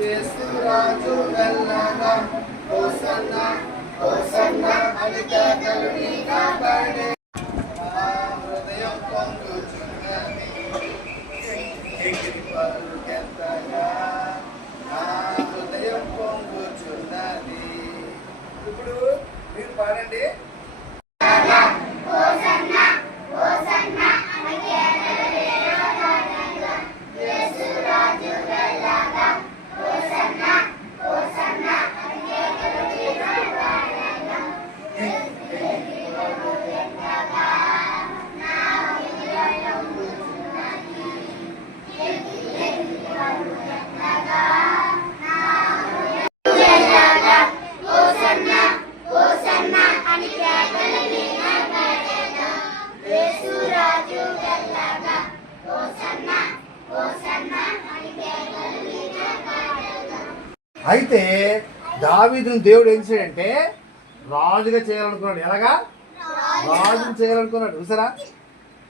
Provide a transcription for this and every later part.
యేసురాజు వెళ్ళగా hosanna hosanna అని కేకలు నీకబడే నా హృదయం పొంగుచున్నది ఎగిరి పరుగెత్తగా నా హృదయం పొంగుచున్నది. ఇప్పుడు మీరు పాడండి. అయితే దావీదును దేవుడు ఏం చేయాడంటే రాజుగా చేయాలనుకున్నాడు. ఎలాగా రాజుని చేయాలనుకున్నాడు. చూసారా,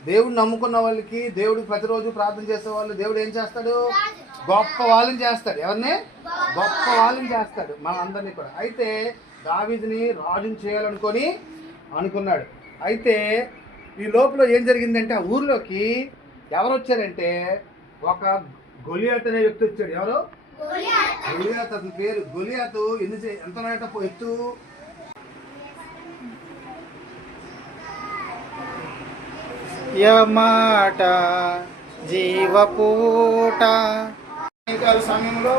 దేవుడు నమ్ముకున్న వాళ్ళకి, దేవుడికి ప్రతిరోజు ప్రార్థన చేసే వాళ్ళు దేవుడు ఏం చేస్తాడు? గొప్ప వాళ్ళని చేస్తాడు. ఎవరిని? గొప్ప వాళ్ళని చేస్తాడు, మన అందరినీ కూడా. అయితే దావీదుని రాజుని చేయాలనుకొని అనుకున్నాడు. అయితే ఈ లోపల ఏం జరిగిందంటే ఆ ఊర్లోకి ఎవరు వచ్చారంటే ఒక గొలియాతు అనే వ్యక్తి వచ్చాడు. ఎవరు? గొలియాతు. అతని పేరు గొలియాతు. ఎంత ఎత్తు? యమాట జీవపూట సమయంలో